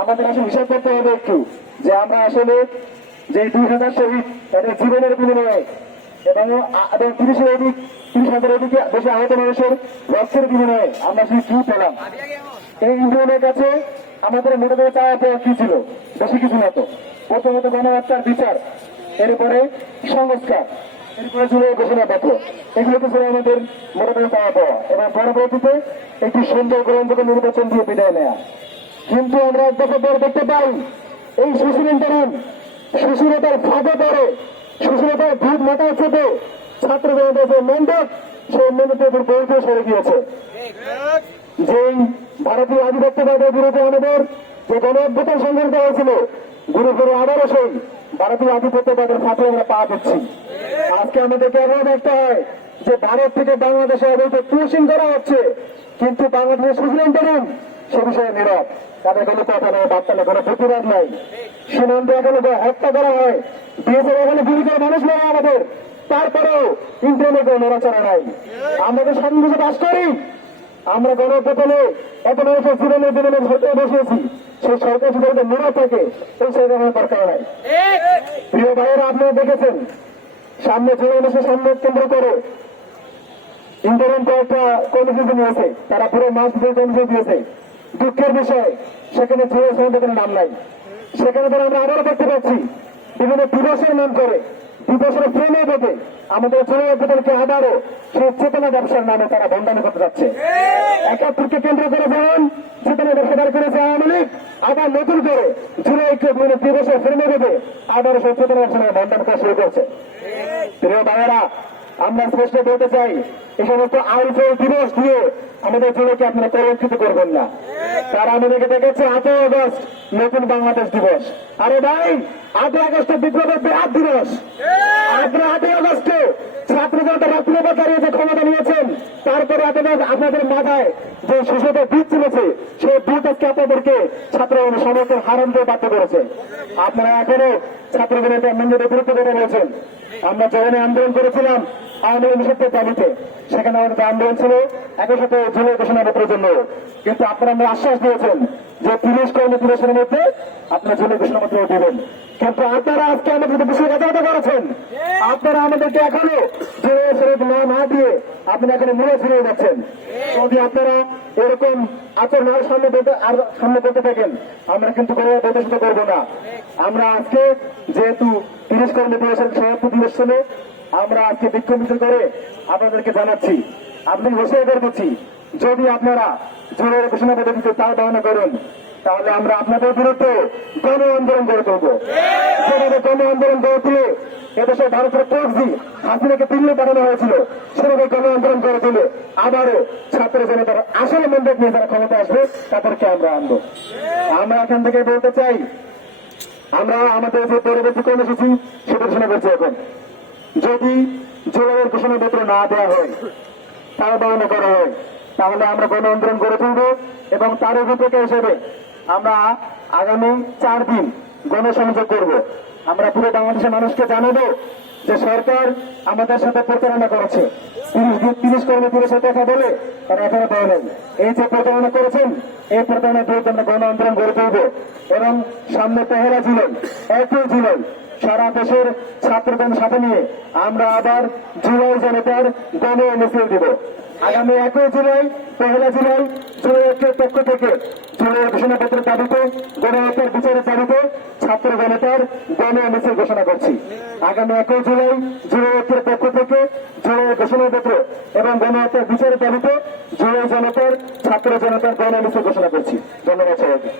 আমাদের আসলে হিসাব করতে হবে একটু যে আমরা আসলে যে দুই হাজার শহীদ তাদের জীবনের বিনিময়ে এবং এবং তিরিশের অধিক তিরিশ হাজার অধিক বেশি আহত মানুষের রক্তের বিনিময়ে আমরা সেই কি পেলাম। এই ইউনিয়নের কাছে আমাদের মোটামুটি চাওয়া পাওয়া কি ছিল? বেশি কিছু না তো। প্রথমত গণহত্যার বিচার, এরপরে সংস্কার, এরপরে ছিল ঘোষণাপত্র। এগুলো তো ছিল আমাদের মোটামুটি চাওয়া পাওয়া এবং পরবর্তীতে একটি সুন্দর গ্রহণযোগ্য নির্বাচন দিয়ে বিদায় নেয়া। কিন্তু আমরা এক বছর পর দেখতে পাই এই সুশীলতারাম সুশীলতার ফাঁদে পড়ে। সুশীলতার ভূত মাথায় চেপে ছাত্র জনতার যে মন্ডপ সেই মন্ডপের বইতে সরে গিয়েছে। যেই ভারতীয় আধিপত্যবাদের বিরুদ্ধে আমাদের যে গণ অভ্যুত্থান সংঘটিত হয়েছিল, গুরু করে আবারও সেই ভারতীয় আধিপত্যবাদের ফাঁকে আমরা পা দিচ্ছি। আজকে আমাদেরকে এমন দেখতে হয় যে ভারত থেকে বাংলাদেশে অবৈধ ক্রুশিং করা হচ্ছে, কিন্তু বাংলাদেশের সুশীলন তরুণ সে বিষয়ে নীরব। তাদের কোনো কথা নেই বার্তা নেই কোনো প্রতিবাদ নাই। সীমান্তে এখনও যে হত্যা করা হয় বিএসএফ এখানে গুলি করে মানুষ মারা আমাদের। তারপরেও ইন্টারনেটে নড়াচড়া নাই। আমরা তো সন্দেশে বাস করি, আমরা গণপ্রতলে এত মানুষের জীবনের জীবনে সরকার বসিয়েছি সেই সরকার আমাদের মনে থাকে, এই সরকার আমার দরকার নাই। প্রিয় ভাইয়েরা, আপনারা দেখেছেন, সামনে জুলাই মাসের সামনে কেন্দ্র করে ইন্টারিম কয়েকটা কর্মসূচি নিয়েছে তারা পুরো মাস ধরে কর্মসূচি দিয়েছে। দুঃখের বিষয়, সেখানে সমাজের কোনো নাম নাই। সেখানে তারা আমরা আবারও দেখতে পাচ্ছি, বিভিন্ন দিবসের নাম করে, দিবসের প্রেমে বেঁধে আমাদের অভ্যুত্থানকে আবারও সেই চেতনা ব্যবসার নামে তারা বন্ধানি করতে যাচ্ছে। একাত্তরকে কেন্দ্র করে যেমন চেতনা ব্যবসা দাঁড় করেছে আওয়ামী লীগ, আবার নতুন করে জুলাইকে মানে দিবসের প্রেমে বেঁধে আবারও সেই চেতনা ব্যবসা বন্ধান করা শুরু করছে। প্রিয় ভাইয়েরা আমরা স্পষ্ট বলতে চাই এই সমস্ত আইফেল দিবস দিয়ে আমাদের জেলাকে আপনারা কলঙ্কিত করবেন না। তারা আমাদেরকে দেখেছে আটই আগস্ট, নতুন বাংলাদেশ দিবস। আরে ভাই, আটই আগস্টে বিপ্লবের বিরাট দিবস। আপনারা আটই আগস্টে ছাত্র জনতা রক্তপাত দাঁড়িয়ে যে ক্ষমতা নিয়েছেন, তারপরে আপনাদের আপনাদের মাথায় যে শিশুতে বীজ চলেছে সেই বীজ আজকে আপনাদেরকে ছাত্র সমর্থন হারান দিয়ে বাধ্য করেছে। আপনারা এখনও ছাত্র জনতা মেন্দিদের বিরুদ্ধে কথা বলছেন। আমরা যখন আন্দোলন করেছিলাম লীগ নিষিদ্ধের দাবিতে সেখানে আমাদের আন্দোলন ছিল, একই সাথে জুলাই ঘোষণাপত্রের জন্য। কিন্তু আপনারা আমরা আশ্বাস দিয়েছেন যে তিরিশ কর্মী দিবসের মধ্যে আপনারা জুলাই ঘোষণাপত্র দেবেন। কিন্তু আপনারা আজকে আমাদের বিষয়ে কথা করেছেন। আপনারা আমাদেরকে এখনও জুলাই ফেরত না না দিয়ে আপনারা এখানে মূলে ফিরে যাচ্ছেন যদি আপনারা এরকম আচরণ আর সামনে আর সামনে বলতে থাকেন, আমরা কিন্তু কোনো বৈধতা করব না। আমরা আজকে যেহেতু তিরিশ কর্মী দিবসের সমাপ্তি দিবস আমরা আজকে বিক্ষোভ মিছিল করে আপনাদেরকে জানাচ্ছি, আপনি ঘোষণা করে দিচ্ছি যদি আপনারা জোরের ঘোষণা পদ্ধতিতে তার ধারণা করেন, তাহলে আমরা আপনাদের বিরুদ্ধে গণ আন্দোলন গড়ে তুলব। যেভাবে গণ আন্দোলন গড়ে তুলে এদেশে ভারতের কোচজি হাসিনাকে দিল্লি পাঠানো হয়েছিল, সেভাবে গণ আন্দোলন গড়ে তুলে আবারও ছাত্র জনতার আসলে মন্ডপ নিয়ে যারা ক্ষমতা আসবে, তাদেরকে আমরা আনব। আমরা এখান থেকে বলতে চাই, আমরা আমাদের যে পরবর্তী কর্মসূচি, সেটা ঘোষণা করছি এখন যদি জুলাইয়ের ঘোষণাপত্র না দেওয়া হয়, তার বাহানো করা হয়, তাহলে আমরা গণ আন্দোলন গড়ে তুলব এবং তার রূপরেখা হিসেবে আমরা আগামী চার দিন গণসংযোগ করব। আমরা পুরো বাংলাদেশের মানুষকে জানাব যে সরকার আমাদের সাথে প্রতারণা করেছে। তিরিশ তিরিশ কর্মী পুলিশের কথা বলে তারা এখনও দেয় নাই। এই যে প্রতারণা করেছেন, এই প্রতারণার বিরুদ্ধে আমরা গণ আন্দোলন গড়ে তুলব এবং সামনে পহেলা জুলাই একই জুলাই সারা দেশের ছাত্রগণ সাথে নিয়ে আমরা আবার জুলাই জনতার গণ মিছিল দিব। আগামী একই জুলাই, পহেলা জুলাই জুলাই পক্ষ থেকে জুলাই ঘোষণাপত্রের দাবিতে গণহত্যার বিচারের দাবিতে ছাত্র জনতার গণ মিছিল ঘোষণা করছি। আগামী একই জুলাই জুলাই ঐক্যের পক্ষ থেকে জুলাই ঘোষণাপত্র এবং গণহত্যার বিচারের দাবিতে জুলাই জনতার, ছাত্র জনতার গণ মিছিল ঘোষণা করছি। ধন্যবাদ সবাইকে।